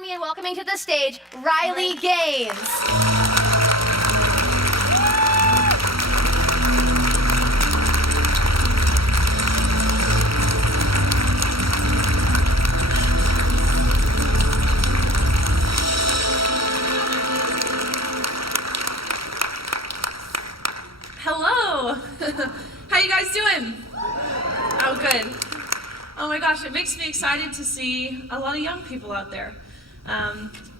join me in welcoming to the stage Riley Gaines. Hello. How you guys doing? Oh, good. Oh my gosh, it makes me excited to see a lot of young people out there.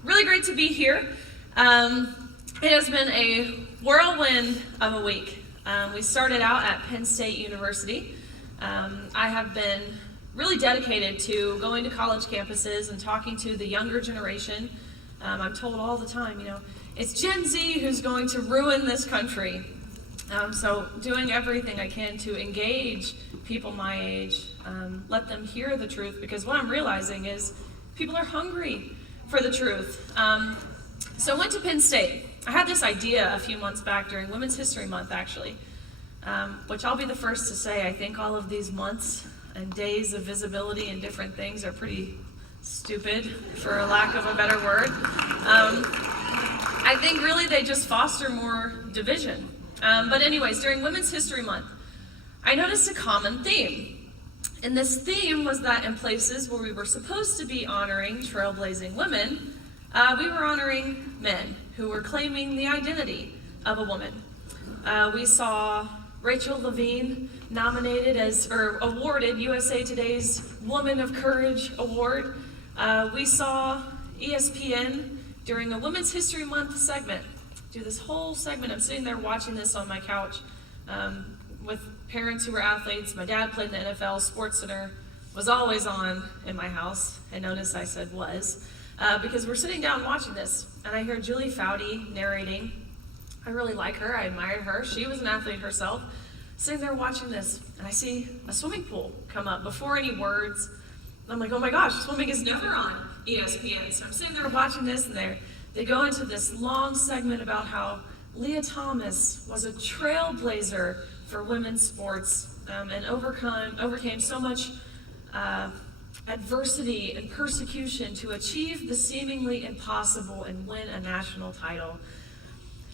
Really great to be here. It has been a whirlwind of a week. We started out at Penn State University. I have been really dedicated to going to college campuses and talking to the younger generation. I'm told all the time, it's Gen Z who's going to ruin this country. So doing everything I can to engage people my age, let them hear the truth, because what I'm realizing is people are hungry for the truth. So I went to Penn State. I had this idea a few months back during Women's History Month, actually, which I'll be the first to say, I think all of these months and days of visibility and different things are pretty stupid, for a lack of a better word. I think really they just foster more division. But anyways, during Women's History Month, I noticed a common theme. And this theme was that in places where we were supposed to be honoring trailblazing women, we were honoring men who were claiming the identity of a woman. We saw Rachel Levine nominated awarded USA Today's Woman of Courage Award. We saw ESPN during a Women's History Month segment do this whole segment. I'm sitting there watching this on my couch with parents who were athletes. My dad played in the NFL. SportsCenter was always on in my house. And notice I said was, because we're sitting down watching this, and I hear Julie Foudy narrating. I really like her. I admired her. She was an athlete herself. Sitting there watching this, and I see a swimming pool come up before any words. I'm like, oh my gosh, swimming is never on ESPN. So I'm sitting there watching this, and they go into this long segment about how Leah Thomas was a trailblazer for women's sports and overcame so much adversity and persecution to achieve the seemingly impossible and win a national title.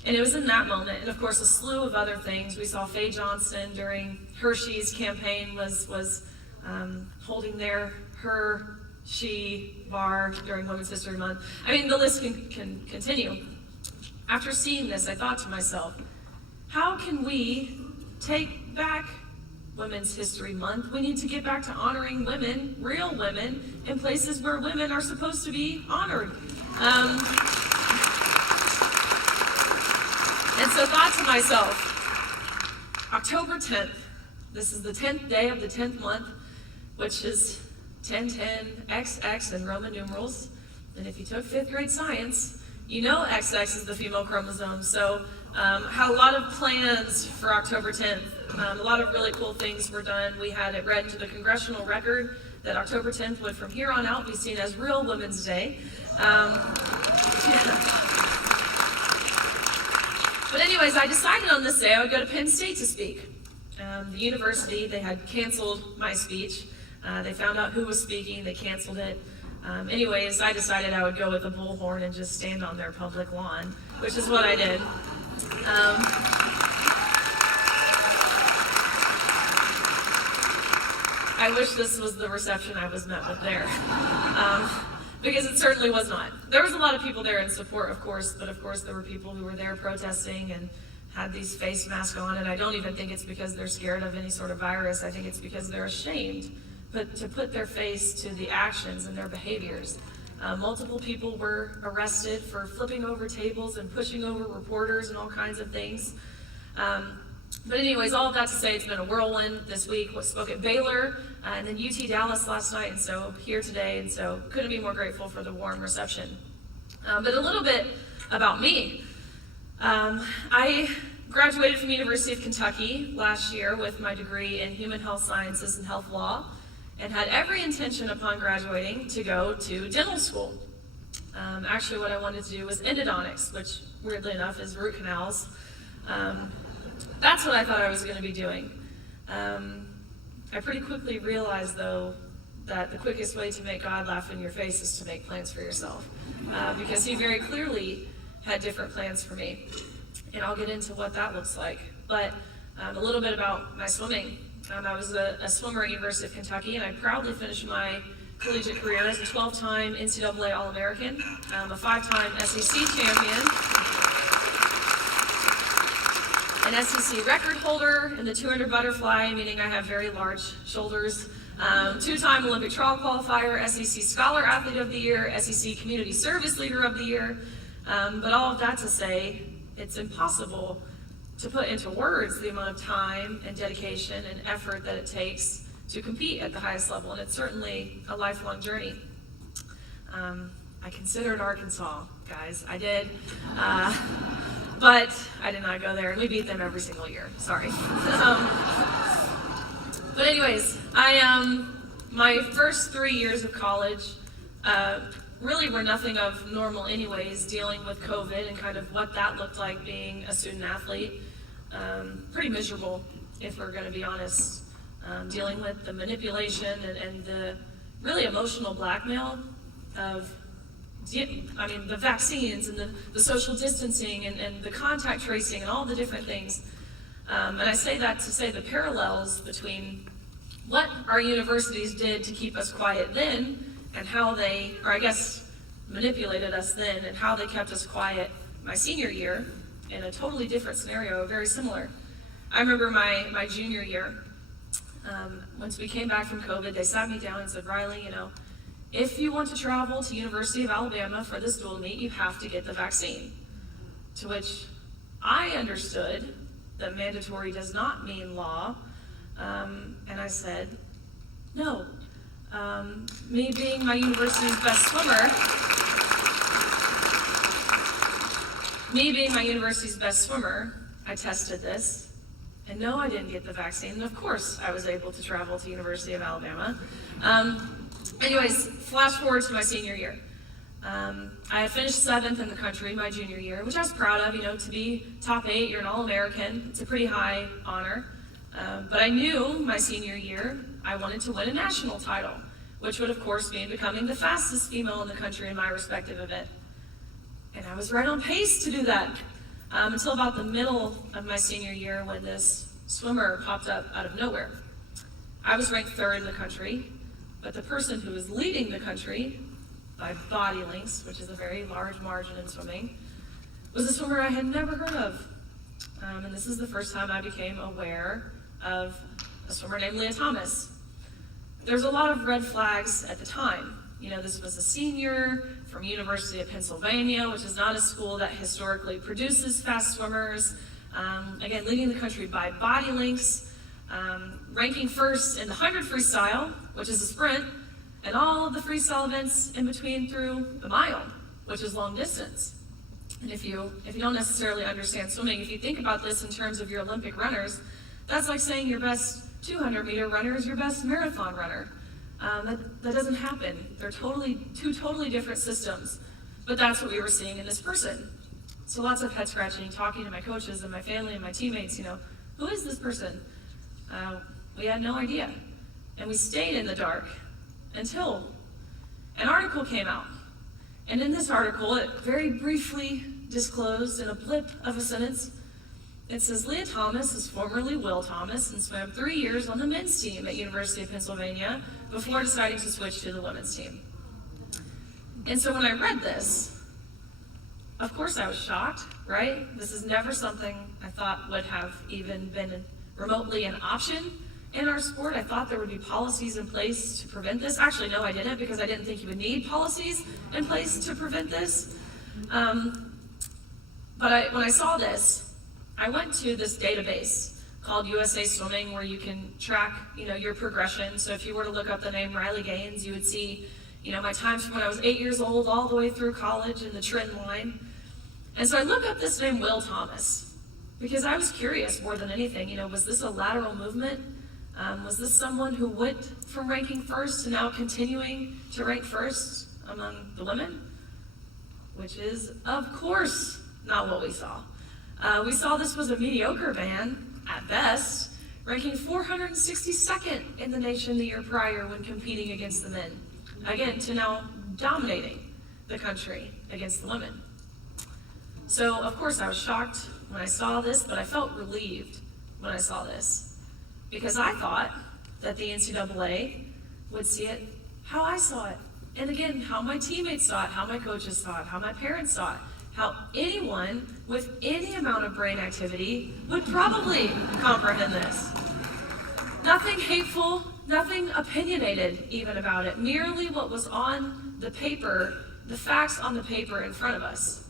And it was in that moment, and of course a slew of other things. We saw Faye Johnston during Hershey's campaign was holding she bar during Women's History Month. I mean, the list can continue. After seeing this, I thought to myself, how can we take back Women's History Month? We need to get back to honoring women, real women, in places where women are supposed to be honored. And so thought to myself, October 10th, this is the 10th day of the 10th month, which is 1010 XX in Roman numerals. And if you took 5th grade science, you know XX is the female chromosome. So had a lot of plans for October 10th. A lot of really cool things were done. We had it read into the congressional record that October 10th would from here on out be seen as Real Women's Day. But anyways, I decided on this day I would go to Penn State to speak. The university, they had canceled my speech. They found out who was speaking, they canceled it. Anyways, I decided I would go with a bullhorn and just stand on their public lawn, which is what I did. I wish this was the reception I was met with there, because it certainly was not. There was a lot of people there in support, of course, but of course there were people who were there protesting and had these face masks on, and I don't even think it's because they're scared of any sort of virus. I think it's because they're ashamed to put their face to the actions and their behaviors. Multiple people were arrested for flipping over tables and pushing over reporters and all kinds of things. But anyways, all of that to say, it's been a whirlwind this week. We spoke at Baylor and then UT Dallas last night, and so here today, and so couldn't be more grateful for the warm reception. But a little bit about me. I graduated from University of Kentucky last year with my degree in Human Health Sciences and Health Law, and had every intention upon graduating to go to dental school. Actually, what I wanted to do was endodontics, which weirdly enough is root canals. That's what I thought I was going to be doing. I pretty quickly realized, though, that the quickest way to make God laugh in your face is to make plans for yourself. Because he very clearly had different plans for me. And I'll get into what that looks like. But a little bit about my swimming. I was a swimmer at University of Kentucky, and I proudly finished my collegiate career as a 12-time NCAA All-American, a 5-time SEC champion, an SEC record holder in the 200 butterfly, meaning I have very large shoulders, 2-time Olympic trial qualifier, SEC Scholar Athlete of the Year, SEC Community Service Leader of the Year. But all of that to say, it's impossible to put into words the amount of time and dedication and effort that it takes to compete at the highest level, and it's certainly a lifelong journey. I considered Arkansas, guys, I did, but I did not go there, and we beat them every single year, sorry. But anyways, my first 3 years of college really were nothing of normal anyways, dealing with COVID and kind of what that looked like being a student athlete. Pretty miserable, if we're gonna be honest. Dealing with the manipulation and the really emotional blackmail of, the vaccines and the social distancing and the contact tracing and all the different things. And I say that to say the parallels between what our universities did to keep us quiet then and how they, or I guess, manipulated us then and how they kept us quiet my senior year in a totally different scenario, very similar. I remember my junior year, once we came back from COVID, they sat me down and said, Riley, if you want to travel to University of Alabama for this dual meet, you have to get the vaccine. To which I understood that mandatory does not mean law. And I said, no. Me being my university's best swimmer, I tested this. And no, I didn't get the vaccine. And of course, I was able to travel to University of Alabama. Anyways, flash forward to my senior year. I had finished 7th in the country my junior year, which I was proud of, to be top 8, you're an All-American. It's a pretty high honor. But I knew my senior year, I wanted to win a national title, which would of course mean becoming the fastest female in the country in my respective event. And I was right on pace to do that. Until about the middle of my senior year when this swimmer popped up out of nowhere. I was ranked 3rd in the country, but the person who was leading the country by body lengths, which is a very large margin in swimming, was a swimmer I had never heard of. And this is the first time I became aware of a swimmer named Leah Thomas. There's a lot of red flags at the time. This was a senior from University of Pennsylvania, which is not a school that historically produces fast swimmers. Again, leading the country by body lengths, ranking 1st in the 100 freestyle, which is a sprint, and all of the freestyle events in between through the mile, which is long distance. And if you don't necessarily understand swimming, if you think about this in terms of your Olympic runners, that's like saying your best 200-meter runner is your best marathon runner. That doesn't happen. They're two totally different systems. But that's what we were seeing in this person. So lots of head scratching, talking to my coaches and my family and my teammates, who is this person? We had no idea. And we stayed in the dark until an article came out. And in this article, it very briefly disclosed in a blip of a sentence, it says, Leah Thomas is formerly Will Thomas and swam 3 years on the men's team at University of Pennsylvania before deciding to switch to the women's team. And so when I read this, of course I was shocked, right? This is never something I thought would have even been remotely an option in our sport. I thought there would be policies in place to prevent this. Actually, no, I didn't, because I didn't think you would need policies in place to prevent this. But when I saw this, I went to this database called USA Swimming, where you can track, your progression. So if you were to look up the name Riley Gaines, you would see, my times from when I was 8 years old all the way through college and the trend line. And so I look up this name Will Thomas because I was curious more than anything. Was this a lateral movement? Was this someone who went from ranking 1st to now continuing to rank 1st among the women? Which is, of course, not what we saw. We saw this was a mediocre man, at best, ranking 462nd in the nation the year prior when competing against the men. Again, to now dominating the country against the women. So, of course, I was shocked when I saw this, but I felt relieved when I saw this, because I thought that the NCAA would see it how I saw it. And again, how my teammates saw it, how my coaches saw it, how my parents saw it, how anyone with any amount of brain activity would probably comprehend this. Nothing hateful, nothing opinionated even about it, merely what was on the paper, the facts on the paper in front of us.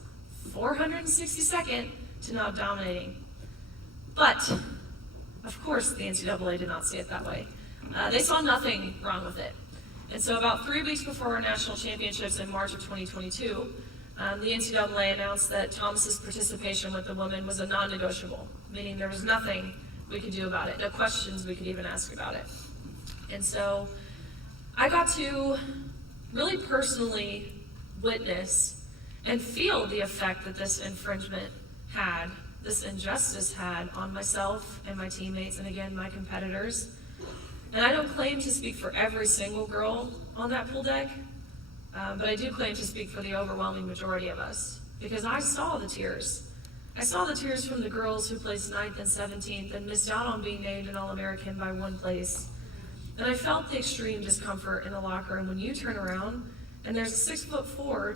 462nd to now dominating. But, of course, the NCAA did not see it that way. They saw nothing wrong with it. And so about 3 weeks before our national championships in March of 2022, the NCAA announced that Thomas's participation with the women was a non-negotiable, meaning there was nothing we could do about it, no questions we could even ask about it. And so I got to really personally witness and feel the effect that this infringement had, this injustice had on myself and my teammates, and again, my competitors. And I don't claim to speak for every single girl on that pool deck, but I do claim to speak for the overwhelming majority of us, because I saw the tears. I saw the tears from the girls who placed 9th and 17th and missed out on being named an All-American by 1 place. And I felt the extreme discomfort in the locker room when you turn around and there's a 6'4",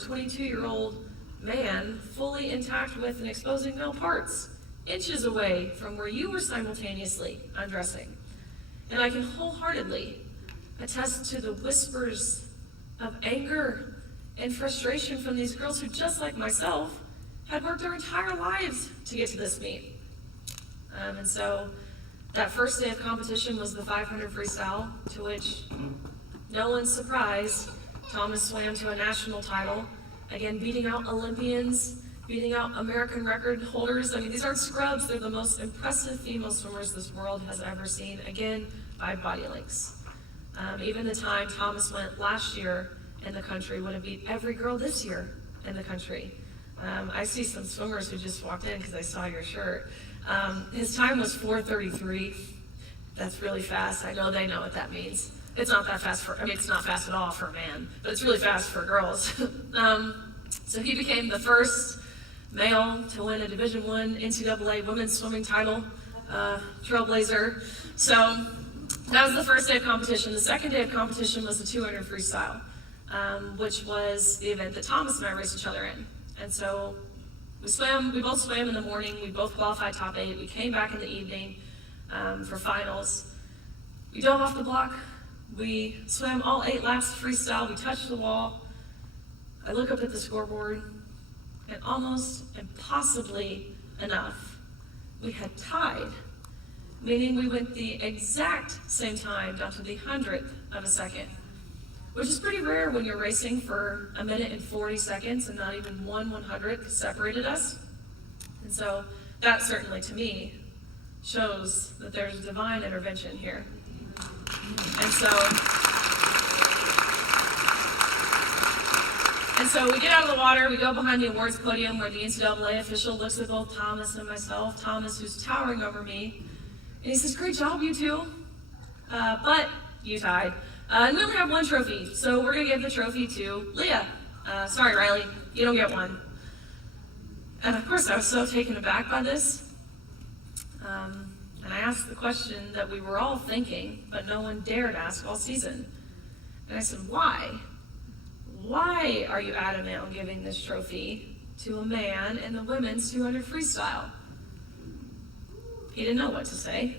22-year-old man fully intact with and exposing male parts, inches away from where you were simultaneously undressing. And I can wholeheartedly attest to the whispers of anger and frustration from these girls who, just like myself, had worked their entire lives to get to this meet. And so that first day of competition was the 500 freestyle, to which, no one's surprise, Thomas swam to a national title, again beating out Olympians, beating out American record holders. I mean, these aren't scrubs, they're the most impressive female swimmers this world has ever seen, again, by body lengths. Even the time Thomas went last year in the country would have beat every girl this year in the country. I see some swimmers who just walked in because I saw your shirt. His time was 4:33. That's really fast. I know they know what that means. It's not that fast it's not fast at all for a man, but it's really fast for girls. So he became the first male to win a Division I NCAA women's swimming title, trailblazer. So that was the first day of competition. The second day of competition was the 200 freestyle, which was the event that Thomas and I raced each other in. And so we both swam in the morning, we both qualified top 8, we came back in the evening for finals. We dove off the block, we swam all 8 laps freestyle, we touched the wall. I look up at the scoreboard, and almost impossibly enough, we had tied, meaning we went the exact same time down to the 100th of a second, which is pretty rare when you're racing for 1 minute and 40 seconds and not even 1/100th separated us. And so that certainly, to me, shows that there's divine intervention here. And so we get out of the water, we go behind the awards podium where the NCAA official looks at both Thomas and myself, Thomas who's towering over me, and he says, "Great job, you two, but you tied. And we only have 1 trophy, so we're gonna give the trophy to Leah. Sorry, Riley, you don't get one." And of course, I was so taken aback by this. And I asked the question that we were all thinking, but no one dared ask all season. And I said, why? Why are you adamant on giving this trophy to a man in the women's 200 freestyle? He didn't know what to say.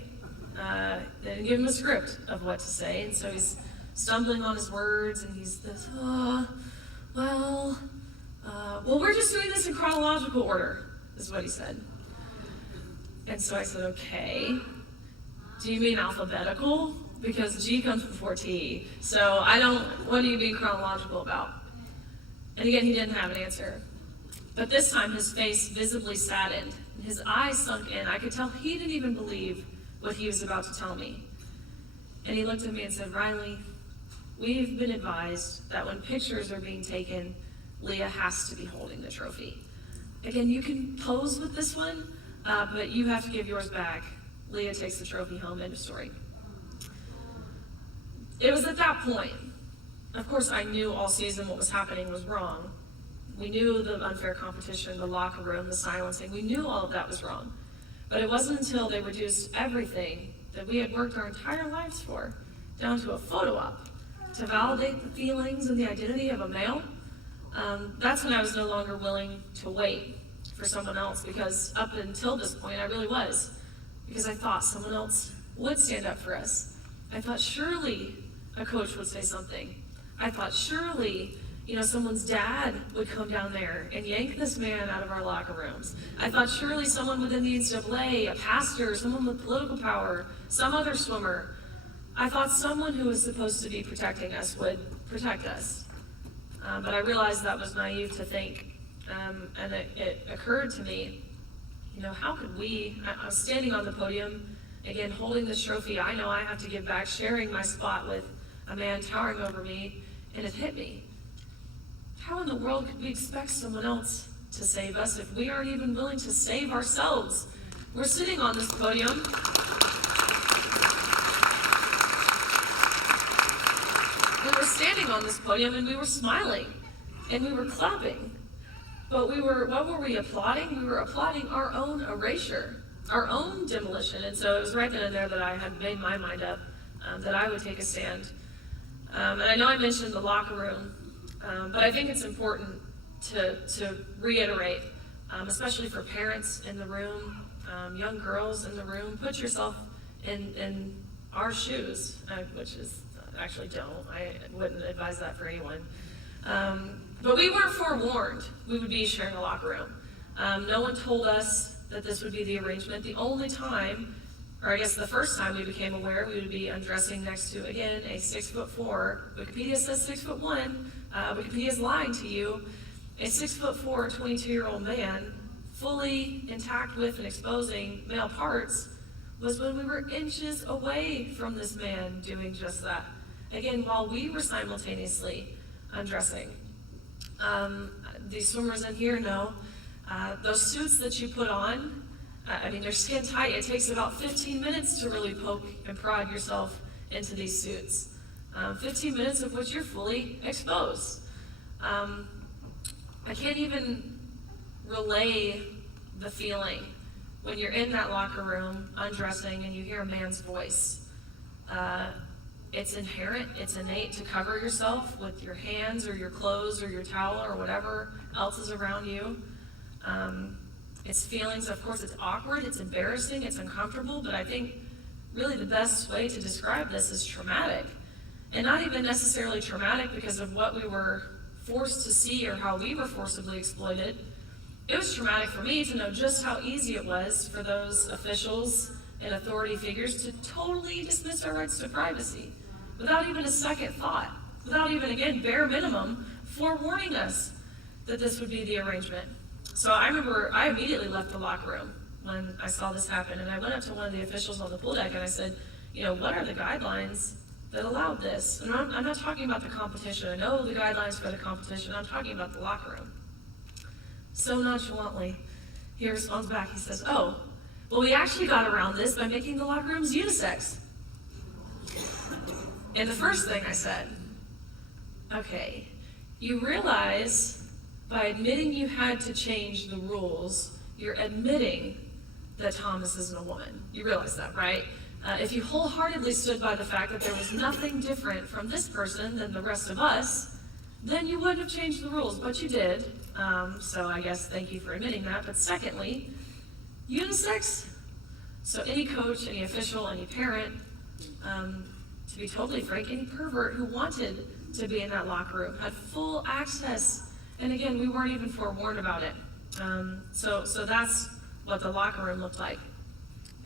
They didn't give him a script of what to say, and so he's stumbling on his words, and he's this, well, we're just doing this in chronological order, is what he said. And so I said, okay, do you mean alphabetical? Because G comes before T, so what are you being chronological about? And again, he didn't have an answer. But this time, his face visibly saddened, and his eyes sunk in. I could tell he didn't even believe what he was about to tell me. And he looked at me and said, "Riley, we've been advised that when pictures are being taken, Leah has to be holding the trophy. Again, you can pose with this one, but you have to give yours back Leah takes the trophy home, end of story. It was at that point, of course I knew all season what was happening was wrong. We knew the unfair competition, the locker room, the silencing, we knew all of that was wrong. But it wasn't until they reduced everything that we had worked our entire lives for, down to a photo op, to validate the feelings and the identity of a male. That's when I was no longer willing to wait for someone else, because up until this point I really was, because I thought someone else would stand up for us. I thought surely a coach would say something. I thought surely, someone's dad would come down there and yank this man out of our locker rooms. I thought surely someone within the NCAA, a pastor, someone with political power, some other swimmer, I thought someone who was supposed to be protecting us would protect us. But I realized that was naive to think. And it occurred to me, how could I was standing on the podium, again, holding this trophy I know I have to give back, sharing my spot with a man towering over me, and it hit me. How in the world could we expect someone else to save us if we aren't even willing to save ourselves? We're sitting on this podium. We were standing on this podium and we were smiling and we were clapping. But what were we applauding? We were applauding our own erasure, our own demolition. And so it was right then and there that I had made my mind up that I would take a stand. And I know I mentioned the locker room, but I think it's important to reiterate, especially for parents in the room, young girls in the room, put yourself in our shoes, which is, actually don't. I wouldn't advise that for anyone. But we weren't forewarned we would be sharing a locker room. No one told us that this would be the arrangement. The only time, or I guess the first time we became aware, we would be undressing next to, again, a 6'4", Wikipedia says 6'1", Wikipedia's lying to you, a 6'4", 22-year-old man, fully intact with and exposing male parts, was when we were inches away from this man doing just that. Again, while we were simultaneously undressing. These swimmers in here know those suits that you put on, they're skin tight. It takes about 15 minutes to really poke and prod yourself into these suits. 15 minutes of which you're fully exposed. I can't even relay the feeling when you're in that locker room undressing and you hear a man's voice. It's inherent, it's innate to cover yourself with your hands or your clothes or your towel or whatever else is around you. It's feelings, of course, it's awkward, it's embarrassing, it's uncomfortable, but I think really the best way to describe this is traumatic. And not even necessarily traumatic because of what we were forced to see or how we were forcibly exploited. It was traumatic for me to know just how easy it was for those officials and authority figures to totally dismiss our rights to privacy without even a second thought, without even, again, bare minimum, forewarning us that this would be the arrangement. So I remember I immediately left the locker room when I saw this happen, and I went up to one of the officials on the pool deck and I said, what are the guidelines that allowed this? And I'm not talking about the competition. I know the guidelines for the competition. I'm talking about the locker room. So nonchalantly, he responds back. He says, well, we actually got around this by making the locker rooms unisex. And the first thing I said, okay, you realize by admitting you had to change the rules, you're admitting that Thomas isn't a woman. You realize that, right? If you wholeheartedly stood by the fact that there was nothing different from this person than the rest of us, then you wouldn't have changed the rules, but you did. So I guess thank you for admitting that. But secondly, unisex. So any coach, any official, any parent, to be totally frank, any pervert who wanted to be in that locker room had full access. And again, we weren't even forewarned about it. So that's what the locker room looked like.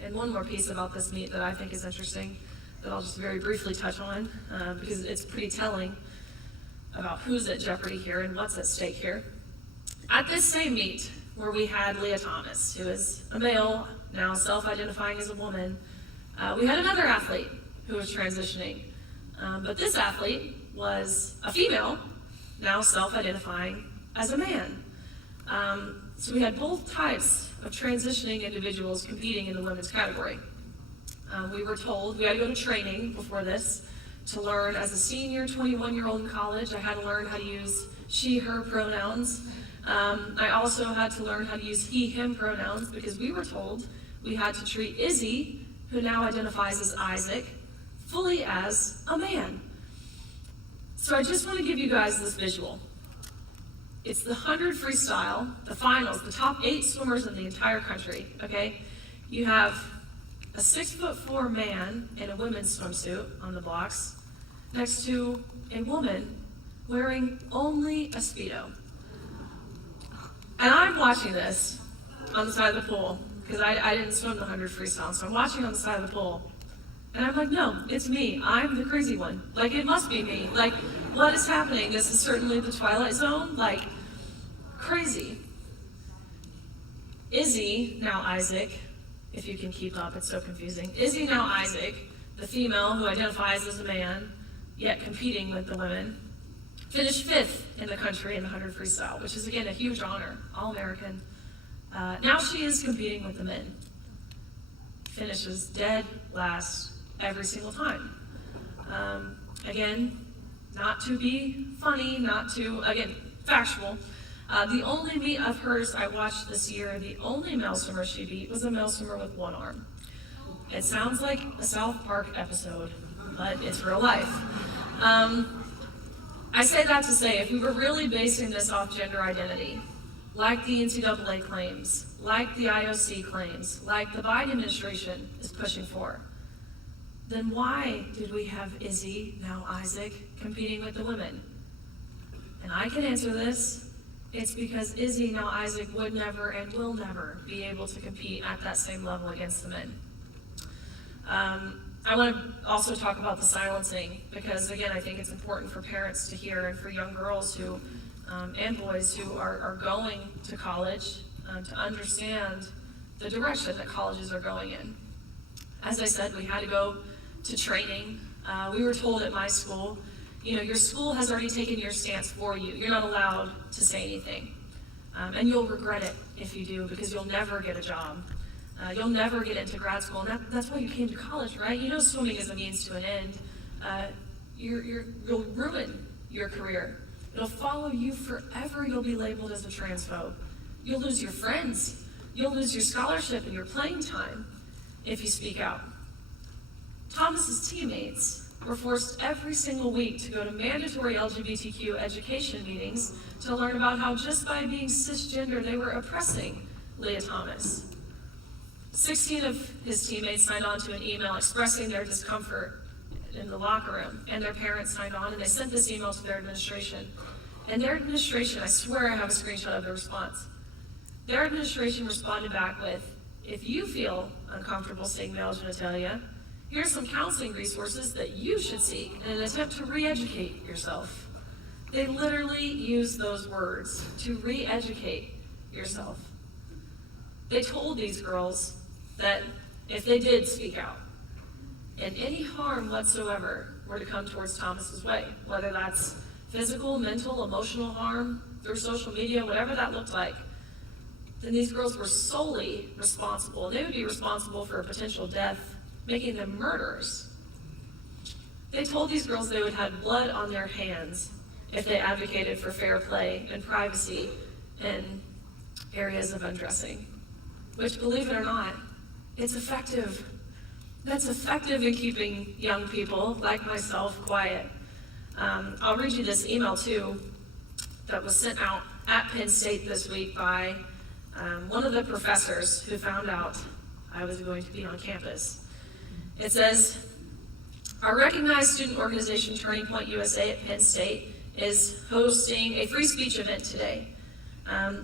And one more piece about this meet that I think is interesting that I'll just very briefly touch on because it's pretty telling about who's at jeopardy here and what's at stake here. At this same meet where we had Leah Thomas, who is a male, now self-identifying as a woman, we had another athlete who was transitioning. But this athlete was a female, now self-identifying as a man. So we had both types of transitioning individuals competing in the women's category. We were told we had to go to training before this to learn as a senior 21-year-old in college. I had to learn how to use she, her pronouns. I also had to learn how to use he, him pronouns because we were told we had to treat Izzy, who now identifies as Isaac, fully as a man. So I just want to give you guys this visual. It's the 100 freestyle, the finals, the top 8 swimmers in the entire country, okay? You have a 6'4" man in a women's swimsuit on the blocks next to a woman wearing only a Speedo. And I'm watching this on the side of the pool because I didn't swim the 100 freestyle, so I'm watching on the side of the pool. And I'm like, no, it's me. I'm the crazy one. Like, it must be me. Like, what is happening? This is certainly the Twilight Zone. Like, crazy. Izzy, now Isaac, if you can keep up, it's so confusing. Izzy, now Isaac, the female who identifies as a man, yet competing with the women, finished 5th in the country in the 100 freestyle, which is, again, a huge honor, All-American. Now she is competing with the men. Finishes dead last every single time. Again, not to be funny, not to, again, factual. The only meet of hers I watched this year, the only male swimmer she beat was a male swimmer with one arm. It sounds like a South Park episode, but it's real life. I say that to say, if we were really basing this off gender identity, like the NCAA claims, like the IOC claims, like the Biden administration is pushing for, then why did we have Izzy, now Isaac, competing with the women? And I can answer this. It's because Izzy, now Isaac, would never and will never be able to compete at that same level against the men. I want to also talk about the silencing because, again, I think it's important for parents to hear and for young girls who and boys who are going to college to understand the direction that colleges are going in. As I said, we had to go to training. We were told at my school, you know, your school has already taken your stance for you. You're not allowed to say anything. And you'll regret it if you do because you'll never get a job. You'll never get into grad school, and that's why you came to college, right? You know swimming is a means to an end. You'll ruin your career. It'll follow you forever. You'll be labeled as a transphobe. You'll lose your friends. You'll lose your scholarship and your playing time if you speak out. Thomas's teammates were forced every single week to go to mandatory LGBTQ education meetings to learn about how just by being cisgender they were oppressing Leah Thomas. 16 of his teammates signed on to an email expressing their discomfort in the locker room, and their parents signed on, and they sent this email to their administration. And their administration, I swear I have a screenshot of the response. Their administration responded back with, if you feel uncomfortable seeing male genitalia, here's some counseling resources that you should seek in an attempt to re-educate yourself. They literally used those words, to re-educate yourself. They told these girls that if they did speak out, and any harm whatsoever were to come towards Thomas's way, whether that's physical, mental, emotional harm, through social media, whatever that looked like, then these girls were solely responsible. They would be responsible for a potential death, making them murderers. They told these girls they would have blood on their hands if they advocated for fair play and privacy in areas of undressing, which, believe it or not, it's effective. That's effective in keeping young people, like myself, quiet. I'll read you this email, too, that was sent out at Penn State this week by one of the professors who found out I was going to be on campus. It says, our recognized student organization, Turning Point USA at Penn State, is hosting a free speech event today.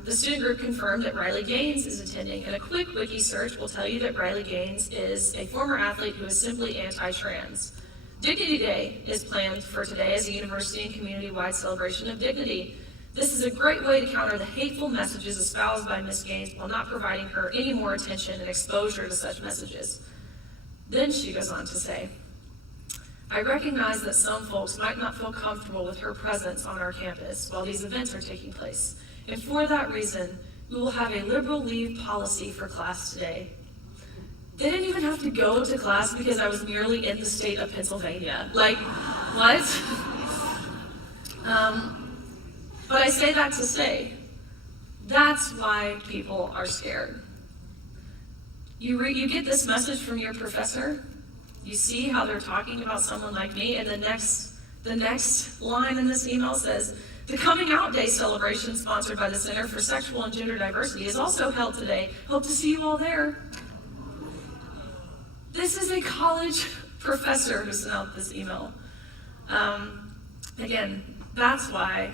The student group confirmed that Riley Gaines is attending, and a quick wiki search will tell you that Riley Gaines is a former athlete who is simply anti-trans. Dignity Day is planned for today as a university and community-wide celebration of dignity. This is a great way to counter the hateful messages espoused by Ms. Gaines while not providing her any more attention and exposure to such messages. Then she goes on to say, I recognize that some folks might not feel comfortable with her presence on our campus while these events are taking place. And for that reason, we will have a liberal leave policy for class today. They didn't even have to go to class because I was merely in the state of Pennsylvania. Like, what? But I say that to say, that's why people are scared. You get this message from your professor, you see how they're talking about someone like me, and the next line in this email says, the Coming Out Day celebration sponsored by the Center for Sexual and Gender Diversity is also held today. Hope to see you all there. This is a college professor who sent out this email. Again, that's why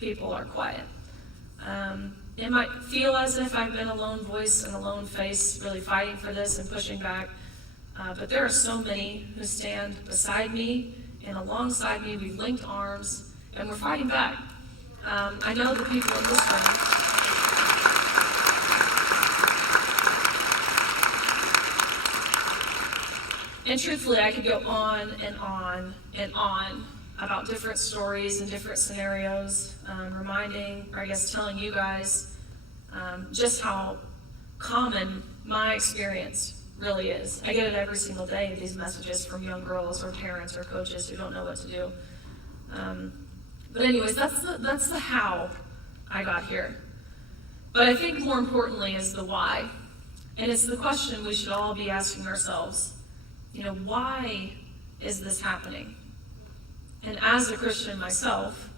people are quiet. It might feel as if I've been a lone voice and a lone face really fighting for this and pushing back, but there are so many who stand beside me and alongside me. We've linked arms and we're fighting back. I know the people in this room. And truthfully, I could go on and on and on about different stories and different scenarios, reminding, or I guess telling you guys just how common my experience really is. I get it every single day, these messages from young girls or parents or coaches who don't know what to do. But anyways, that's the how I got here. But I think more importantly is the why. And it's the question we should all be asking ourselves. Why is this happening? And as a Christian myself,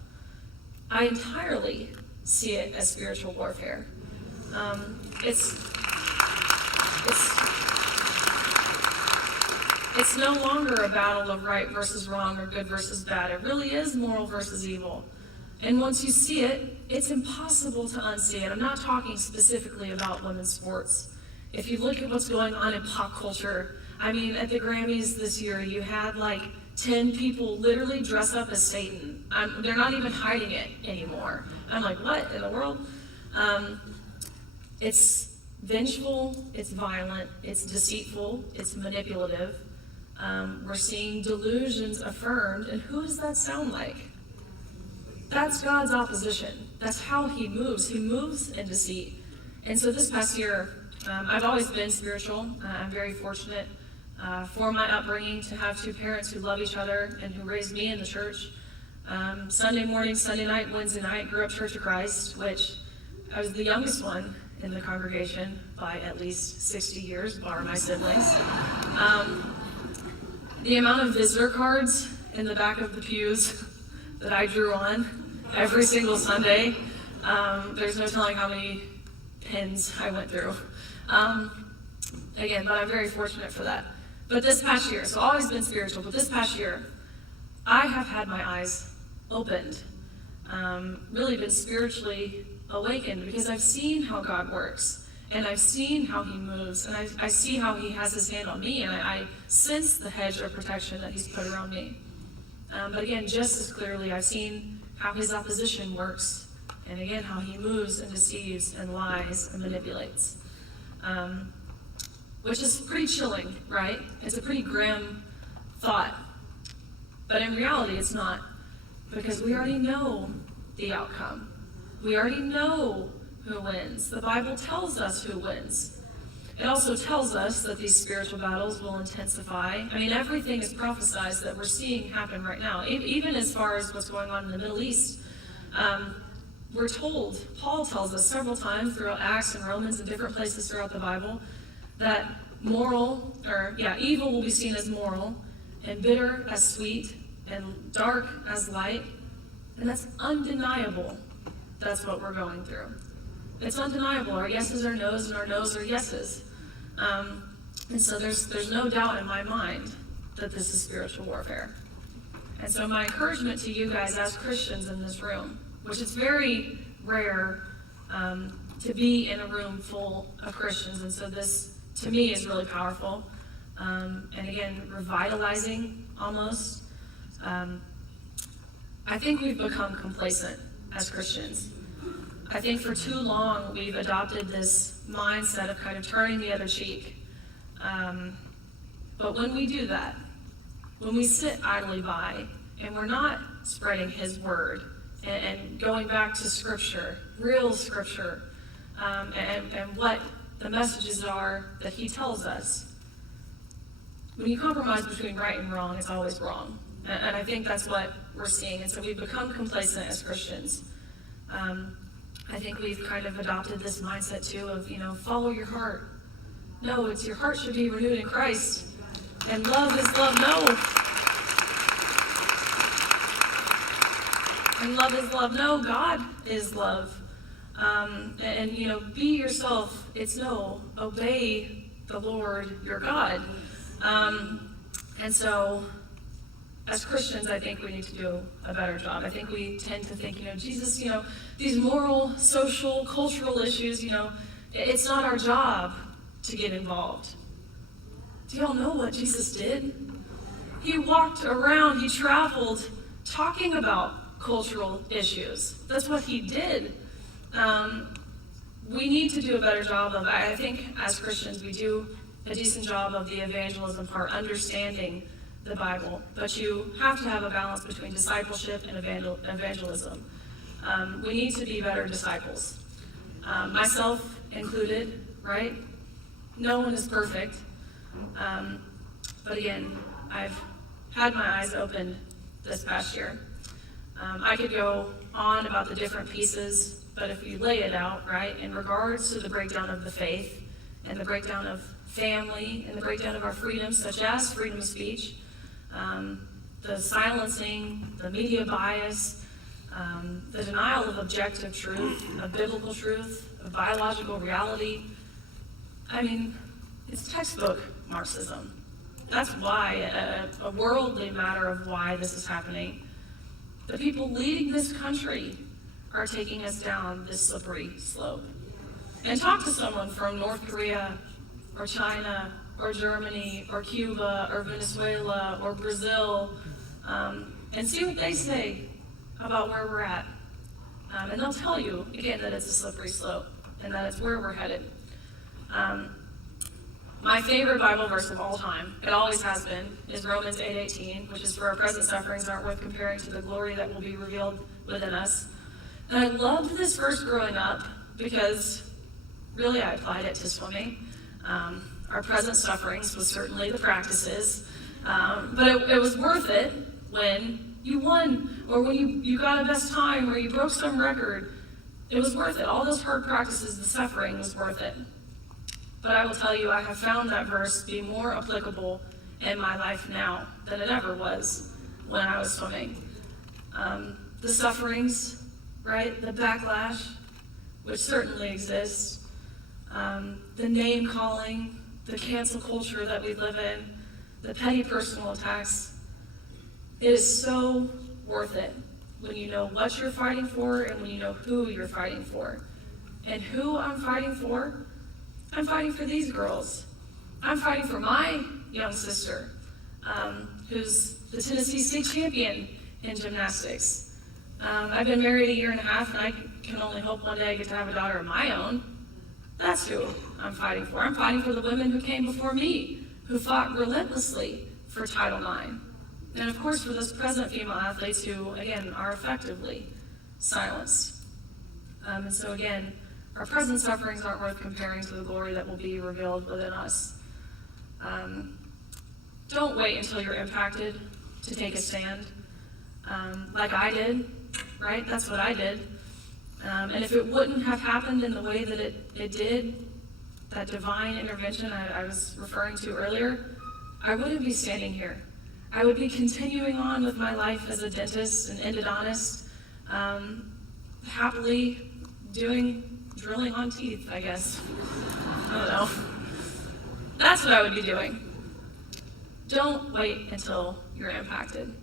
I entirely see it as spiritual warfare. It's no longer a battle of right versus wrong or good versus bad. It really is moral versus evil. And once you see it, it's impossible to unsee it. I'm not talking specifically about women's sports. If you look at what's going on in pop culture, I mean, at the Grammys this year, you had like 10 people literally dress up as Satan. They're not even hiding it anymore. I'm like, what in the world? It's vengeful, it's violent, it's deceitful, it's manipulative. We're seeing delusions affirmed, and who does that sound like? That's God's opposition. That's how he moves. He moves in deceit. And so this past year, I've always been spiritual. I'm very fortunate for my upbringing to have two parents who love each other and who raised me in the church. Sunday morning, Sunday night, Wednesday night, grew up Church of Christ, which I was the youngest one in the congregation by at least 60 years, bar my siblings. The amount of visitor cards in the back of the pews that I drew on every single Sunday, there's no telling how many pins I went through. Again, but I'm very fortunate for that. But this past year, so always been spiritual, but this past year, I have had my eyes opened, really been spiritually awakened, because I've seen how God works, and I've seen how he moves, and I see how he has his hand on me, and I sense the hedge of protection that he's put around me. But again, just as clearly, I've seen how his opposition works, and again, how he moves and deceives and lies and manipulates. Which is pretty chilling, right? It's a pretty grim thought. But in reality, it's not, because we already know the outcome. We already know who wins. The Bible tells us who wins. It also tells us that these spiritual battles will intensify. I mean, everything is prophesied that we're seeing happen right now, even as far as what's going on in the Middle East. We're told, Paul tells us several times throughout Acts and Romans and different places throughout the Bible, that evil will be seen as moral, and bitter as sweet, and dark as light. And that's undeniable. That's what we're going through. It's undeniable. Our yeses are no's, and our no's are yeses. And so there's no doubt in my mind that this is spiritual warfare. And so my encouragement to you guys as Christians in this room, which is very rare to be in a room full of Christians, and so this, to me, is really powerful. And again, revitalizing almost. I think we've become complacent as Christians. I think for too long we've adopted this mindset of kind of turning the other cheek. But when we do that, when we sit idly by and we're not spreading his word and going back to scripture, real scripture, and what the messages are that he tells us, when you compromise between right and wrong, it's always wrong. And I think that's what we're seeing. And so we've become complacent as Christians. I think we've kind of adopted this mindset too of, follow your heart. No, it's your heart should be renewed in Christ. And love is love. No. And love is love. No, God is love. Be yourself. It's no, obey the Lord your God. And so, as Christians, I think we need to do a better job. I think we tend to think, Jesus, these moral, social, cultural issues, it's not our job to get involved. Do y'all know what Jesus did? He walked around, he traveled, talking about cultural issues. That's what he did. We need to do a better job of, I think as Christians, we do a decent job of the evangelism part, understanding the Bible, but you have to have a balance between discipleship and evangelism. We need to be better disciples. Myself included, right? No one is perfect. But again, I've had my eyes opened this past year. I could go on about the different pieces, but if you lay it out, right, in regards to the breakdown of the faith and the breakdown of family and the breakdown of our freedoms, such as freedom of speech, the silencing, the media bias, the denial of objective truth, of biblical truth, of biological reality. I mean, it's textbook Marxism. That's why, a worldly matter of why this is happening. The people leading this country are taking us down this slippery slope. And talk to someone from North Korea, or China, or Germany, or Cuba, or Venezuela, or Brazil, and see what they say about where we're at. And they'll tell you, again, that it's a slippery slope, and that it's where we're headed. My favorite Bible verse of all time, it always has been, is Romans 8:18, which is, for our present sufferings aren't worth comparing to the glory that will be revealed within us. And I loved this verse growing up because really I applied it to swimming. Our present sufferings was certainly the practices, but it was worth it when you won, or when you got a best time, or you broke some record. It was worth it. All those hard practices, the suffering was worth it. But I will tell you, I have found that verse be more applicable in my life now than it ever was when I was swimming. The sufferings, right? The backlash, which certainly exists. The name calling, the cancel culture that we live in, the petty personal attacks. It is so worth it when you know what you're fighting for and when you know who you're fighting for. And who I'm fighting for? I'm fighting for these girls. I'm fighting for my young sister, who's the Tennessee state champion in gymnastics. I've been married 1.5 years, and I can only hope one day I get to have a daughter of my own. That's who I'm fighting for. I'm fighting for the women who came before me, who fought relentlessly for Title IX. And of course for those present female athletes who, again, are effectively silenced. And so again, our present sufferings aren't worth comparing to the glory that will be revealed within us. Don't wait until you're impacted to take a stand, like I did, right? That's what I did. And if it wouldn't have happened in the way that it did, that divine intervention I was referring to earlier, I wouldn't be standing here. I would be continuing on with my life as a dentist, an endodontist, happily drilling on teeth, I guess. I don't know. That's what I would be doing. Don't wait until you're impacted.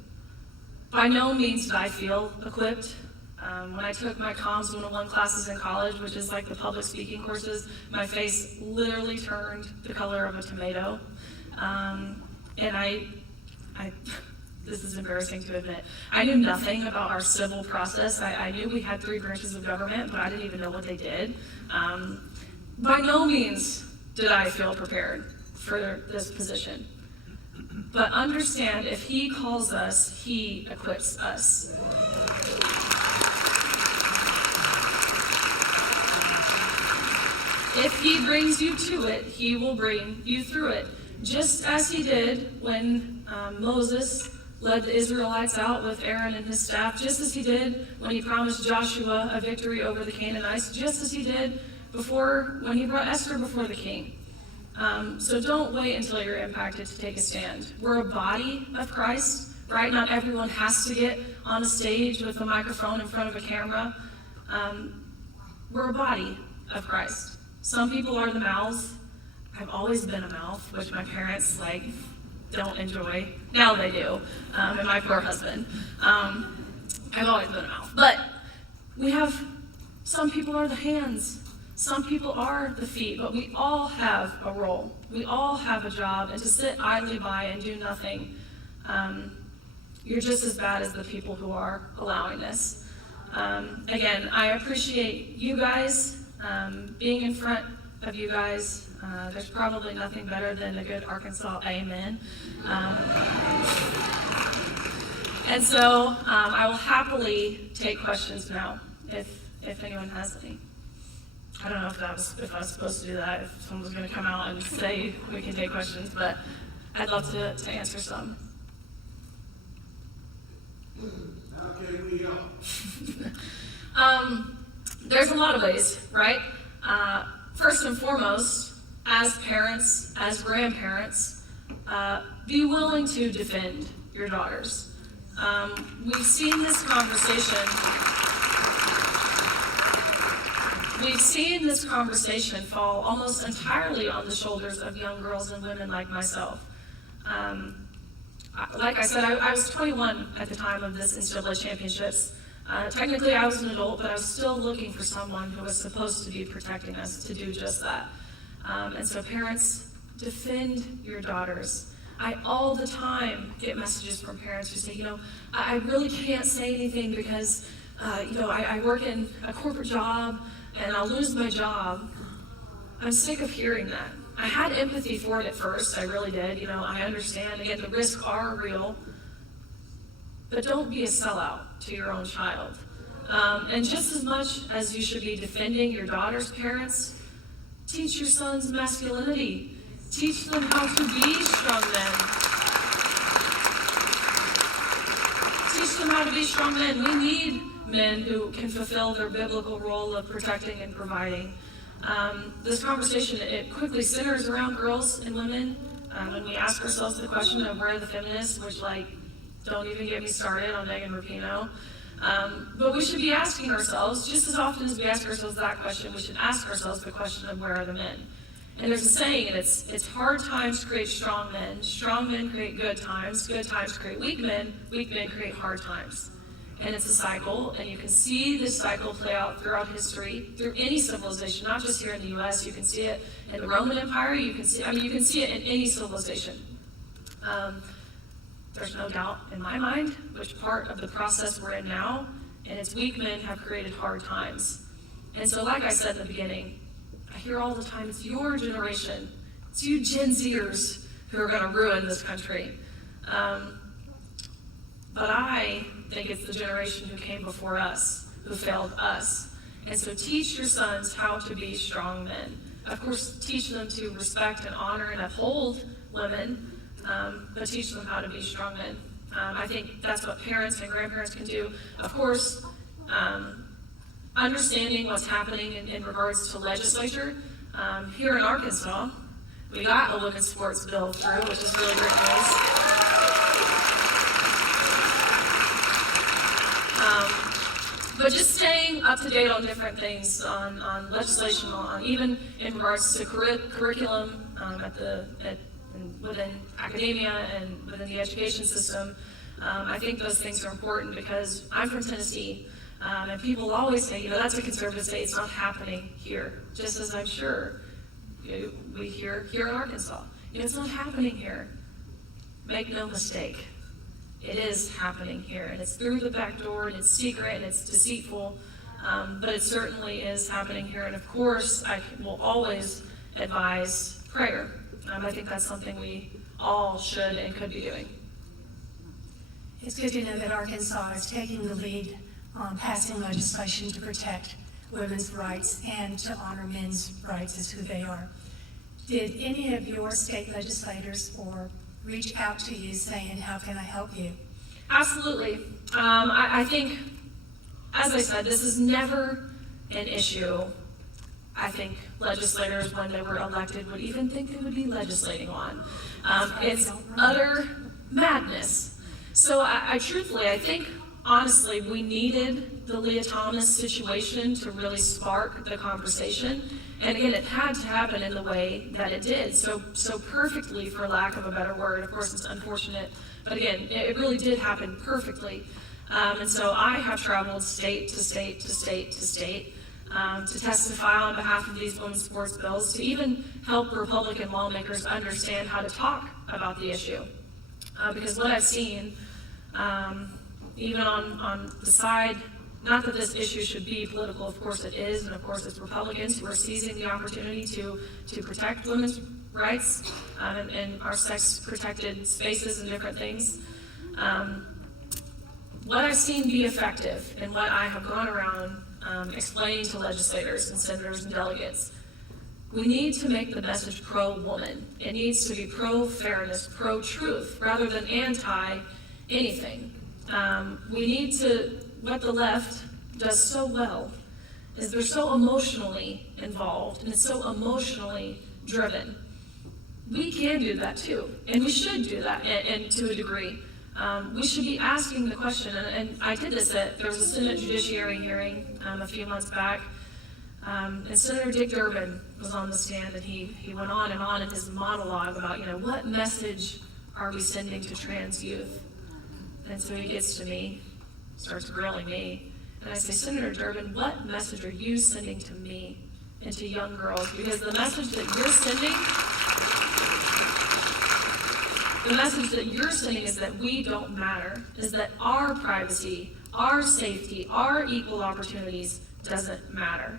By no means did I feel equipped. When I took my Comms 101 classes in college, which is like the public speaking courses, my face literally turned the color of a tomato. And I this is embarrassing to admit, I knew nothing about our civil process. I knew we had 3 branches of government, but I didn't even know what they did. By no means did I feel prepared for this position. But understand, if he calls us, he equips us. If he brings you to it, he will bring you through it. just as he did when Moses led the Israelites out with Aaron and his staff, just as he did when he promised Joshua a victory over the Canaanites, just as he did when he brought Esther before the king. So don't wait until you're impacted to take a stand. We're a body of Christ, right? Not everyone has to get on a stage with a microphone in front of a camera. We're a body of Christ. Some people are the mouths. I've always been a mouth, which my parents don't enjoy. Now they do, and my poor husband. I've always been a mouth. But some people are the hands. Some people are the feet, but we all have a role. We all have a job, and to sit idly by and do nothing, you're just as bad as the people who are allowing this. Again, I appreciate you guys, being in front of you guys. There's probably nothing better than a good Arkansas amen. And so I will happily take questions now, if anyone has any. I don't know if I was supposed to do that, if someone was going to come out and say we can take questions, but I'd love to answer some. How can we help? There's a lot of ways, right? First and foremost, as parents, as grandparents, be willing to defend your daughters. We've seen this conversation fall almost entirely on the shoulders of young girls and women like myself. Like I said, I was 21 at the time of this NCAA championships. Technically, I was an adult, but I was still looking for someone who was supposed to be protecting us to do just that. And so parents, defend your daughters. I all the time get messages from parents who say, I really can't say anything because, I work in a corporate job and I'll lose my job. I'm sick of hearing that. I had empathy for it at first, I really did. I understand, again, the risks are real, but don't be a sellout to your own child. And just as much as you should be defending your daughter's parents, teach your sons masculinity. Teach them how to be strong men. Teach them how to be strong men. We need men who can fulfill their biblical role of protecting and providing. This conversation, it quickly centers around girls and women. When we ask ourselves the question of where are the feminists, which don't even get me started on Megan Rapinoe. But we should be asking ourselves, just as often as we ask ourselves that question, we should ask ourselves the question of where are the men? And there's a saying, and it's hard times create strong men create good times create weak men create hard times. And it's a cycle, and you can see this cycle play out throughout history, through any civilization, not just here in the U.S. You can see it in the Roman Empire. You can see it in any civilization. There's no doubt in my mind which part of the process we're in now, and its weak men have created hard times. And so, like I said in the beginning, I hear all the time, it's your generation, it's you Gen Zers who are going to ruin this country. But I think it's the generation who came before us, who failed us. And so teach your sons how to be strong men. Of course, teach them to respect and honor and uphold women, but teach them how to be strong men. I think that's what parents and grandparents can do. Of course, understanding what's happening in regards to legislature. Here in Arkansas, we got a women's sports bill through, which is really great news. But just staying up to date on different things, on legislation, even in regards to curriculum within academia and within the education system. I think those things are important because I'm from Tennessee, and people always say, that's a conservative state, it's not happening here. Just as I'm sure we hear here in Arkansas, it's not happening here. Make no mistake. It is happening here, and it's through the back door, and it's secret, and it's deceitful, but it certainly is happening here. And of course, I will always advise prayer. I think that's something we all should and could be doing. It's good to know that Arkansas is taking the lead on passing legislation to protect women's rights and to honor men's rights as who they are. Did any of your state legislators or reach out to you saying, how can I help you? Absolutely. I think, as I said, this is never an issue I think legislators, when they were elected, would even think they would be legislating on. It's utter madness. So I truthfully, I think, honestly, we needed the Leah Thomas situation to really spark the conversation. And again, it had to happen in the way that it did, so perfectly, for lack of a better word. Of course, it's unfortunate, but again, it really did happen perfectly. And so I have traveled state to state to state to state to testify on behalf of these women's sports bills, to even help Republican lawmakers understand how to talk about the issue. Because what I've seen, even on the side, not that this issue should be political, of course it is, and of course it's Republicans who are seizing the opportunity to protect women's rights and our sex-protected spaces and different things. What I've seen be effective and what I have gone around explaining to legislators and senators and delegates, we need to make the message pro-woman. It needs to be pro-fairness, pro-truth, rather than anti-anything. We need to, what the left does so well is they're so emotionally involved and it's so emotionally driven. We can do that too, and we should do that, and to a degree. We should be asking the question, and I did this there was a Senate Judiciary hearing a few months back, and Senator Dick Durbin was on the stand, and he went on in his monologue about, what message are we sending to trans youth? And so he gets to me, starts grilling me, and I say, Senator Durbin, what message are you sending to me and to young girls? Because the message that you're sending is that we don't matter, is that our privacy, our safety, our equal opportunities doesn't matter.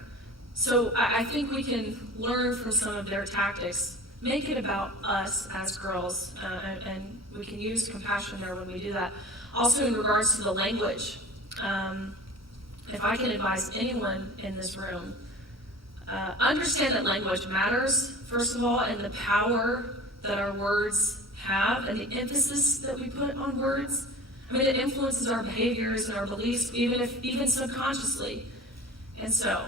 So I think we can learn from some of their tactics, make it about us as girls, and we can use compassion there when we do that. Also, in regards to the language, if I can advise anyone in this room, understand that language matters, first of all, and the power that our words have and the emphasis that we put on words. I mean, it influences our behaviors and our beliefs, even subconsciously. And so,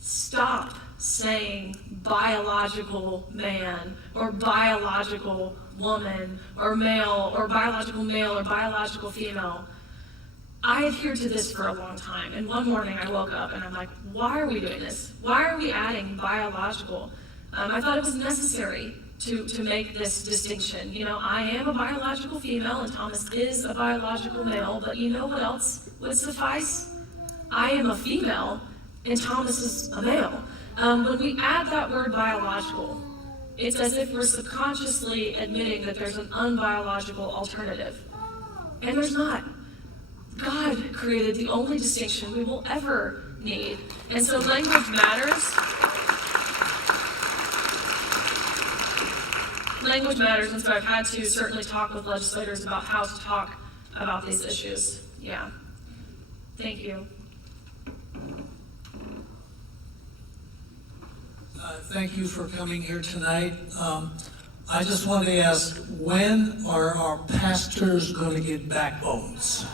stop saying biological man or biological woman or male or biological female. I adhered to this for a long time, and one morning I woke up and I'm like, why are we doing this? Why are we adding biological? I thought it was necessary to make this distinction. I am a biological female and Thomas is a biological male, but you know what else would suffice? I am a female and Thomas is a male. When we add that word biological, it's as if we're subconsciously admitting that there's an unbiological alternative. And there's not. God created the only distinction we will ever need. And so language matters. Language matters, and so I've had to certainly talk with legislators about how to talk about these issues. Yeah. Thank you. Thank you for coming here tonight. I just wanted to ask, when are our pastors going to get backbones?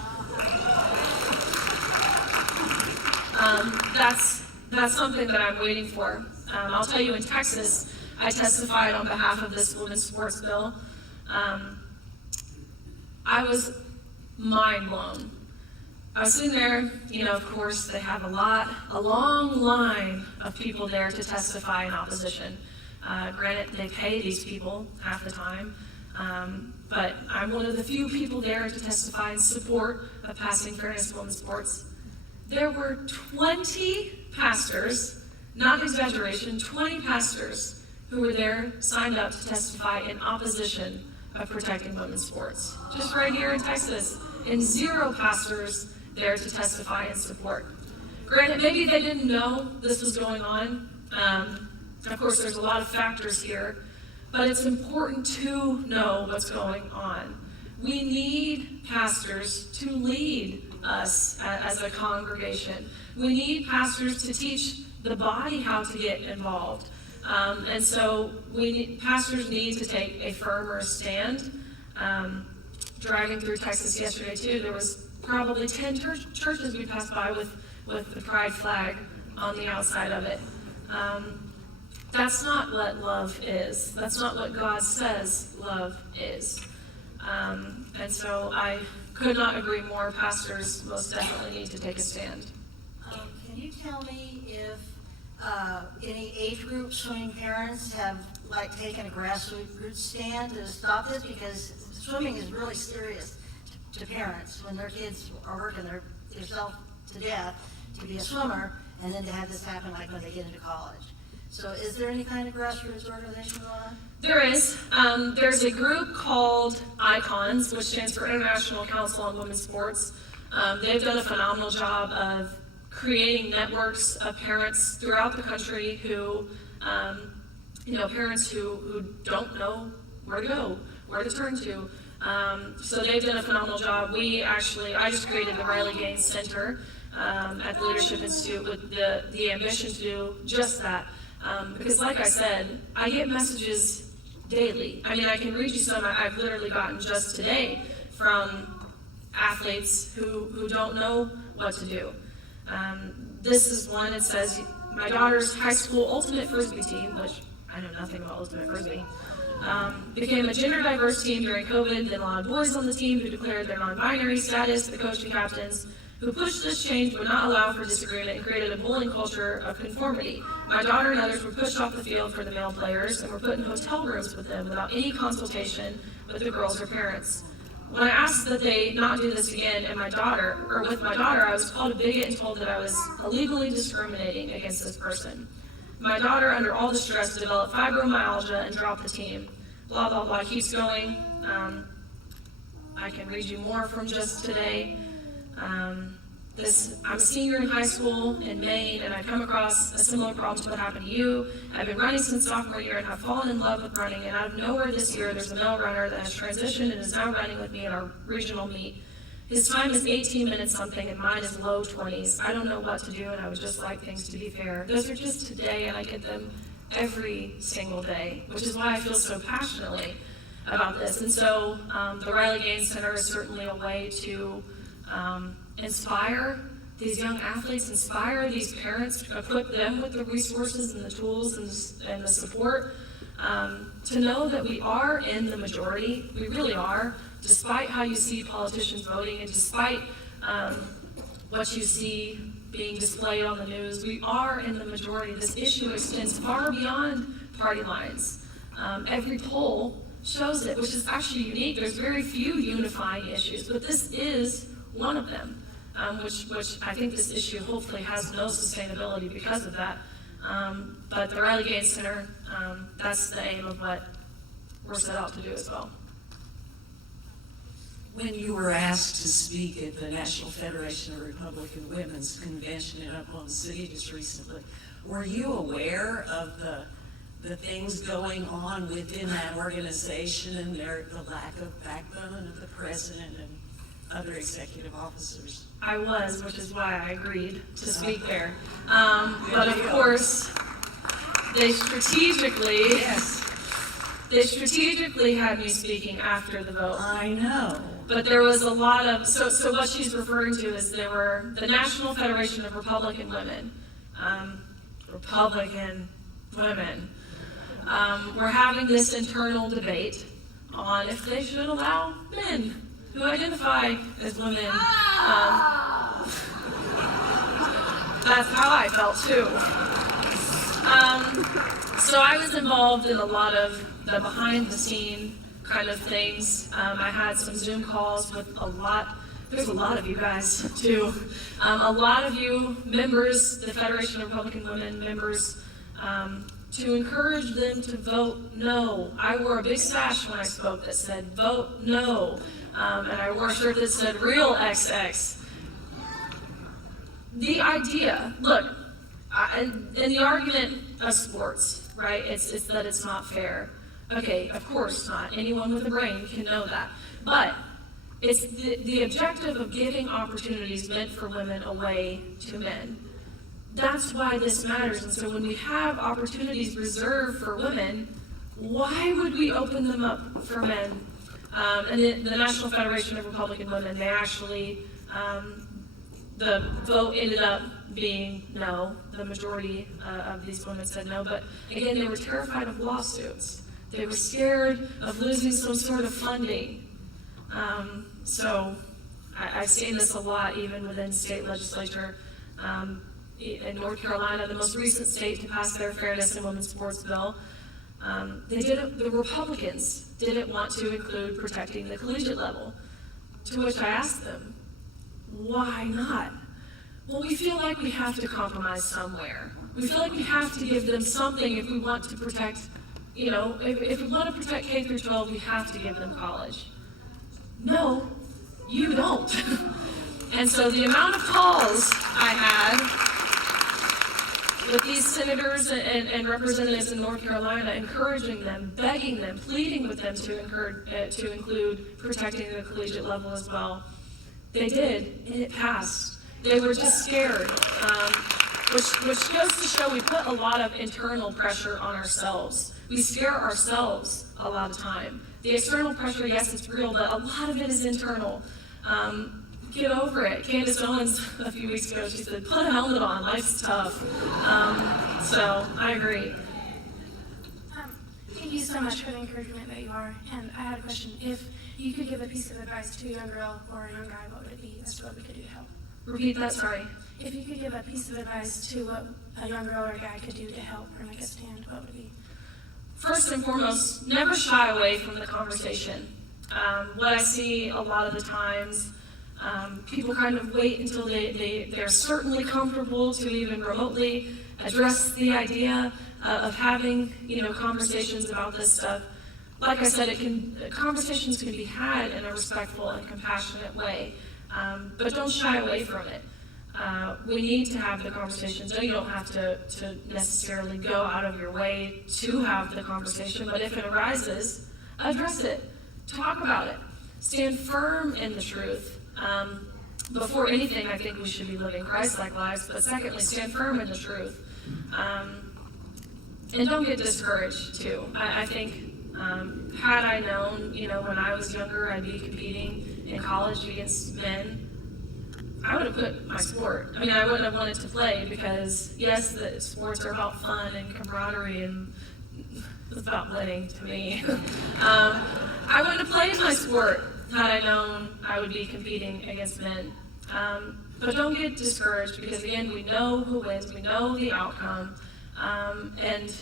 That's something that I'm waiting for. I'll tell you, in Texas, I testified on behalf of this women's sports bill. I was mind blown. I was sitting there, of course, they have a long line of people there to testify in opposition. Granted, they pay these people half the time, but I'm one of the few people there to testify in support of passing fairness in women's sports. There were 20 pastors, not exaggeration, 20 pastors who were there, signed up to testify in opposition of protecting women's sports. Just right here in Texas, and 0 pastors there to testify in support. Granted, maybe they didn't know this was going on. Of course, there's a lot of factors here, but it's important to know what's going on. We need pastors to lead us as a congregation. We need pastors to teach the body how to get involved. And so pastors need to take a firmer stand. Driving through Texas yesterday too, there was probably 10 churches we passed by with the pride flag on the outside of it. That's not what love is. That's not what God says love is. And so I could not agree more. Pastors most definitely need to take a stand. Can you tell me if any age group swimming parents have taken a grassroots stand to stop this? Because swimming is really serious to parents when their kids are working themselves to death to be a swimmer, and then to have this happen when they get into college. So is there any kind of grassroots organization going on? There is. There's a group called ICONS, which stands for International Council on Women's Sports. They've done a phenomenal job of creating networks of parents throughout the country who, parents who don't know where to go, where to turn to. So they've done a phenomenal job. I just created the Riley Gaines Center at the Leadership Institute with the ambition to do just that. Because like I said, I get messages daily. I mean, I can read you some I've literally gotten just today from athletes who don't know what to do. This is one. It says, my daughter's high school ultimate Frisbee team, which I know nothing about ultimate Frisbee, became a gender diverse team during COVID, then allowed boys on the team who declared their non-binary status, the coach and captains, who pushed this change would not allow for disagreement and created a bullying culture of conformity. My daughter and others were pushed off the field for the male players and were put in hotel rooms with them without any consultation with the girls or parents. When I asked that they not do this again with my daughter, I was called a bigot and told that I was illegally discriminating against this person. My daughter, under all the stress, developed fibromyalgia and dropped the team. Blah, blah, blah, keeps going. I can read you more from just today. I'm a senior in high school in Maine, and I've come across a similar problem to what happened to you. I've been running since sophomore year and have fallen in love with running, and out of nowhere this year, there's a male runner that has transitioned and is now running with me at our regional meet. His time is 18 minutes something, and mine is low 20s. I don't know what to do, and I would just like things to be fair. Those are just today, and I get them every single day, which is why I feel so passionately about this. And so the Riley Gaines Center is certainly a way to inspire these young athletes, inspire these parents, equip them with the resources and the tools and the support to know that we are in the majority. We really are, despite how you see politicians voting and despite what you see being displayed on the news. We are in the majority. This issue extends far beyond party lines. Every poll shows it, which is actually unique. There's very few unifying issues, but this is one of them, which I think this issue hopefully has no sustainability because of that. But the Riley Gaines Center, that's the aim of what we're set out to do as well. When you were asked to speak at the National Federation of Republican Women's Convention in Oklahoma City just recently, were you aware of the things going on within that organization and the lack of backbone of the president and other executive officers? I was, which is why I agreed to speak there. But of course, they strategically had me speaking after the vote. I know. But there was a lot of, so what she's referring to is there were the National Federation of Republican Women, were having this internal debate on if they should allow men who identify as women. That's how I felt too. So I was involved in a lot of the behind the scene kind of things. I had some Zoom calls with there's a lot of you guys too. A lot of you members, the Federation of Republican Women members, to encourage them to vote no. I wore a big sash when I spoke that said vote no. And I wore a shirt that said real XX. The idea, look, in the argument of sports, right, it's that it's not fair. Okay, of course not. Anyone with a brain can know that. But it's the objective of giving opportunities meant for women away to men. That's why this matters. And so when we have opportunities reserved for women, why would we open them up for men? And the National Federation of Republican Women, they actually, the vote ended up being no. The majority of these women said no. But again, they were terrified of lawsuits. They were scared of losing some sort of funding. So I've seen this a lot, even within state legislature. In North Carolina, the most recent state to pass their fairness in women's sports bill, the Republicans didn't want to include protecting the collegiate level. To which I asked them, why not? Well, we feel like we have to compromise somewhere. We feel like we have to give them something if we want to protect, if we want to protect K through 12, we have to give them college. No, you don't. And so the amount of calls I had with these senators and representatives in North Carolina, encouraging them, begging them, pleading with them to include protecting the collegiate level as well. They did, and it passed. They were just scared, which goes to show we put a lot of internal pressure on ourselves. We scare ourselves a lot of time. The external pressure, yes, it's real, but a lot of it is internal. Get over it. Candace Owens, a few weeks ago, she said, put a helmet on, life's tough. So I agree. Thank you so much for the encouragement that you are. And I had a question. If you could give a piece of advice to a young girl or a young guy, what would it be as to what we could do to help? Repeat that, sorry. If you could give a piece of advice to what a young girl or a guy could do to help or make a stand, what would it be? First and foremost, never shy away from the conversation. What I see a lot of the times, people kind of wait until they're certainly comfortable to even remotely address the idea of having, conversations about this stuff. Like I said, conversations can be had in a respectful and compassionate way, but don't shy away from it. We need to have the conversations. No, you don't have to necessarily go out of your way to have the conversation, but if it arises, address it. Talk about it. Stand firm in the truth. Before anything, I think we should be living Christ-like lives, but secondly, stand firm in the truth. And don't get discouraged, too. I think, had I known, when I was younger, I'd be competing in college against men, I would have quit my sport. I wouldn't have wanted to play because, yes, the sports are about fun and camaraderie, and it's about winning to me. I wouldn't have played my sport had I known I would be competing against men. But don't get discouraged because, again, we know who wins, we know the outcome, and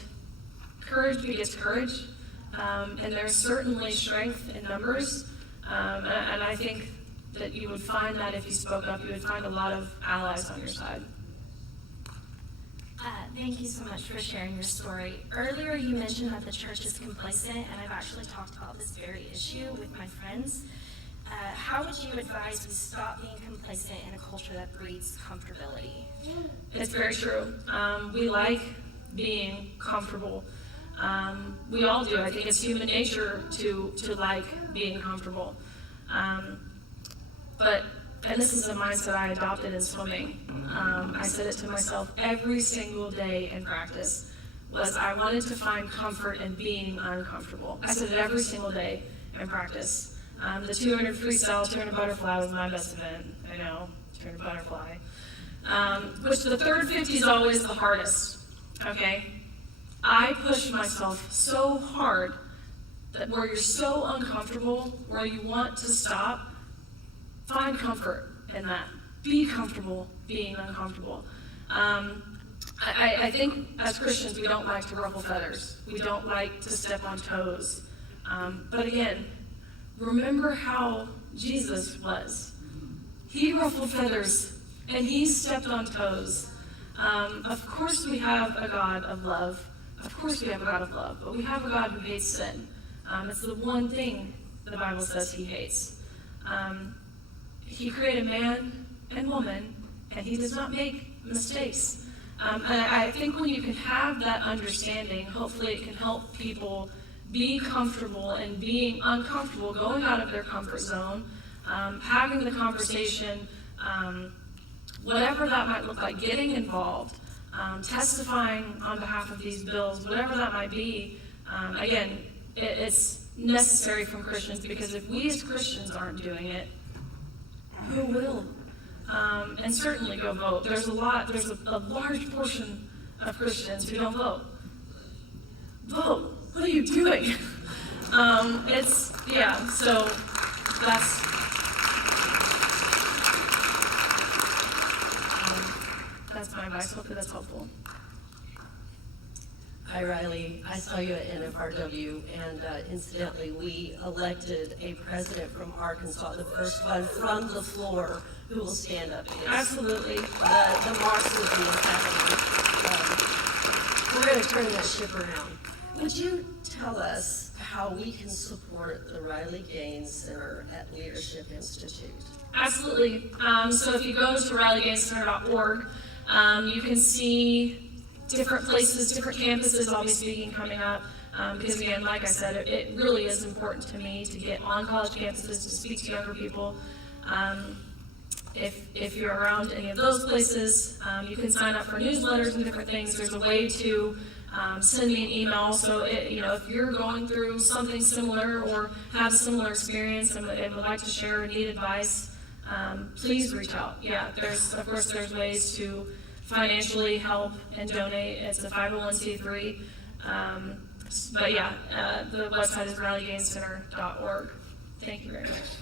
courage begets courage, and there's certainly strength in numbers, and I think that you would find that if you spoke up, you would find a lot of allies on your side. Thank you so much for sharing your story. Earlier you mentioned that the church is complacent, and I've actually talked about this very issue with my friends. How would you advise we stop being complacent in a culture that breeds comfortability? It's very true. We like being comfortable. We all do. I think it's human nature to like being comfortable. And this is a mindset I adopted in swimming. I said it to myself every single day in practice, was I wanted to find comfort in being uncomfortable. I said it every single day in practice. The 200 freestyle, 200 butterfly was my best event. I know, 200 butterfly. Which the third 50 is always the hardest, okay? I push myself so hard that where you're so uncomfortable, where you want to stop, find comfort in that. Be comfortable being uncomfortable. I think as Christians, we don't like to ruffle feathers. We don't like to step on toes. But again, remember how Jesus was. He ruffled feathers and he stepped on toes. Of course we have a God of love. Of course we have a God of love, but we have a God who hates sin. It's the one thing the Bible says he hates. He created man and woman, and he does not make mistakes. And I think when you can have that understanding, hopefully it can help people be comfortable and being uncomfortable, going out of their comfort zone, having the conversation whatever that might look like, getting involved, testifying on behalf of these bills, whatever that might be, again, it's necessary from Christians, because if we as Christians aren't doing it, who will? And certainly go vote. There's a large portion of Christians who don't vote. Vote. What are you doing? So that's my advice. Hopefully that's helpful. Hi, Riley. I saw you at NFRW, and incidentally, we elected a president from Arkansas, the first one from the floor, who will stand up against Absolutely. the Marxism that's happening. We're going to turn that ship around. Would you tell us how we can support the Riley Gaines Center at Leadership Institute? Absolutely. So if you go to RileyGainesCenter.org, you can see different places, different campuses I'll be speaking coming up, because again, like I said, it really is important to me to get on college campuses to speak to younger people. If you're around any of those places, you can sign up for newsletters and different things. There's a way to send me an email. So if you're going through something similar or have a similar experience and would like to share or need advice, please reach out. Yeah, there's ways to financially help and donate. It's a 501c3. But yeah, the website is RileyGainesCenter.org. Thank you very much.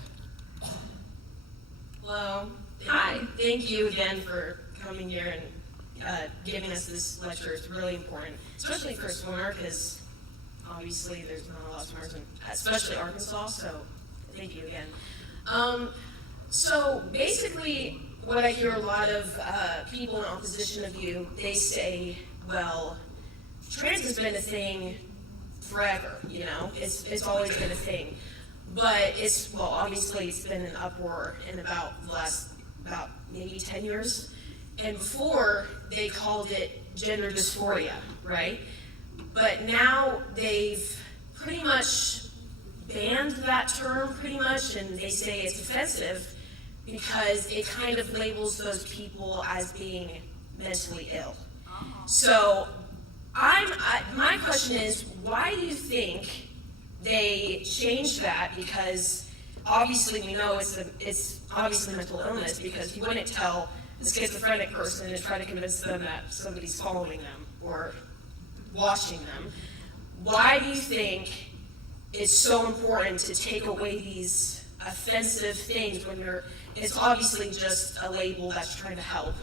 Hello. Hi. Thank you again for coming here and giving us this lecture. It's really important, especially for a swimmer, because obviously there's not a lot of swimmers, especially Arkansas, so thank you again. So basically, what I hear a lot of people in opposition of you, they say, well, trans has been a thing forever, it's always been a thing. But obviously it's been an uproar in about the last, maybe 10 years. And before, they called it gender dysphoria, right? But now they've pretty much banned that term pretty much, and they say it's offensive because it kind of labels those people as being mentally ill. So my question is, why do you think they changed that? Because obviously we know it's obviously mental illness, because you wouldn't tell a schizophrenic person and try to convince them that somebody's following them or watching them. Why do you think it's so important to take away these offensive things when it's obviously just a label that's trying to help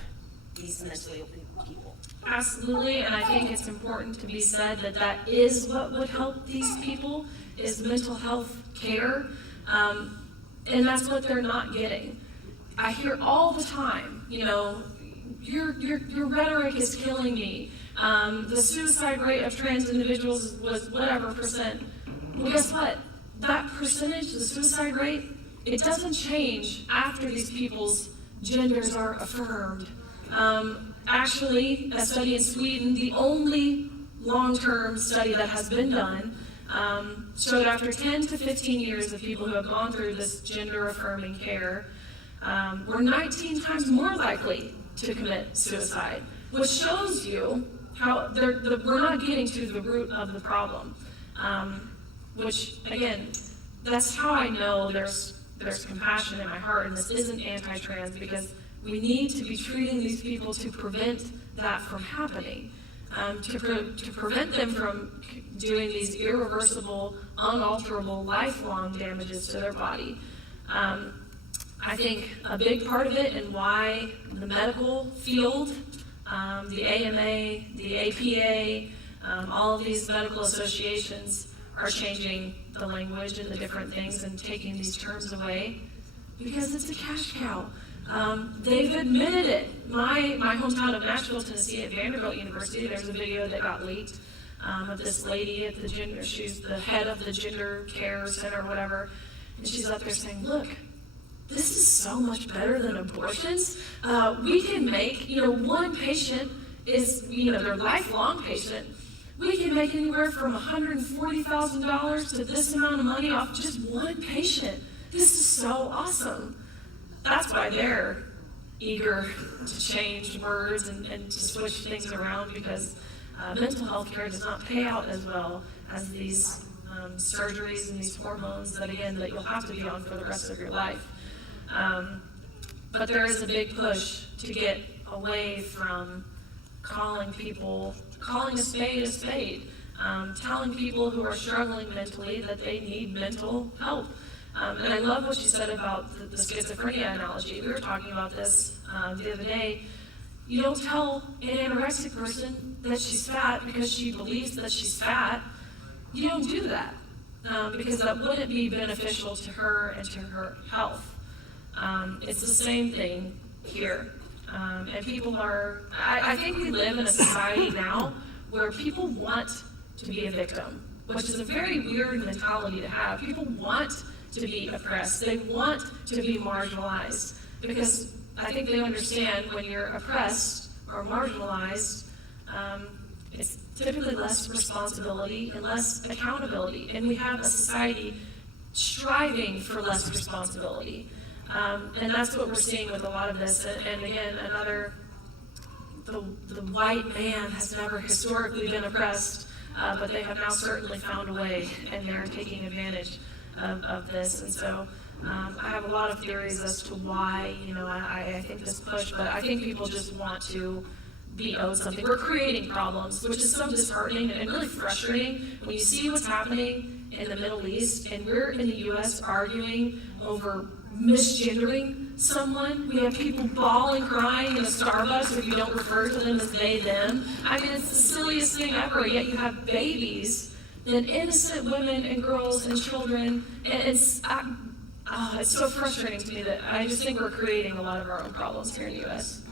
these mentally ill people? Absolutely, and I think it's important to be said that is what would help these people, is mental health care, and that's what they're not getting. I hear all the time, your rhetoric is killing me. The suicide rate of trans individuals was whatever percent. Well, guess what? That percentage, the suicide rate, it doesn't change after these people's genders are affirmed. Actually, a study in Sweden, the only long-term study that has been done, showed after 10 to 15 years of people who have gone through this gender-affirming care, were 19 times more likely to commit suicide, which shows you how we're not getting to the root of the problem. Which, again, that's how I know there's compassion in my heart, and this isn't anti-trans, because we need to be treating these people to prevent that from happening, to prevent them from doing these irreversible, unalterable, lifelong damages to their body. I think a big part of it, and why the medical field, the AMA, the APA, all of these medical associations are changing the language and the different things and taking these terms away, because it's a cash cow. They've admitted it. My hometown of Nashville, Tennessee, at Vanderbilt University, there's a video that got leaked of this lady at the gender, she's the head of the gender care center or whatever, and she's up there saying, look, this is so much better than abortions. We can make, one patient is, their lifelong patient. We can make anywhere from $140,000 to this amount of money off just one patient. This is so awesome. That's why they're eager to change words and to switch things around because mental health care does not pay out as well as these surgeries and these hormones that you'll have to be on for the rest of your life. But there is a big push to get away from calling a spade, telling people who are struggling mentally that they need mental help. And I love what you said about the schizophrenia analogy. We were talking about this the other day. You don't tell an anorexic person that she's fat because she believes that she's fat. You don't do that because that wouldn't be beneficial to her and to her health. It's the same thing here. And people I think we live in a society now where people want to be a victim, which is a very weird mentality to have. People want to be oppressed. They want to be marginalized because I think they understand when you're oppressed or marginalized, it's typically less responsibility and less accountability. And we have a society striving for less responsibility. And that's what we're seeing with a lot of this. And again, the white man has never historically been oppressed, but they have now certainly found a way, and they're taking advantage of this. And so I have a lot of theories as to why, I think this push, but I think people just want to be owed something. We're creating problems, which is so disheartening and really frustrating when you see what's happening in the Middle East, and we're in the U.S. arguing over misgendering someone. We have people bawling, crying in a Starbucks if you don't refer to them as they, them. I mean, it's the silliest thing ever, yet you have babies and innocent women and girls and children, and it's so frustrating to me that I just think we're creating a lot of our own problems here in the U.S.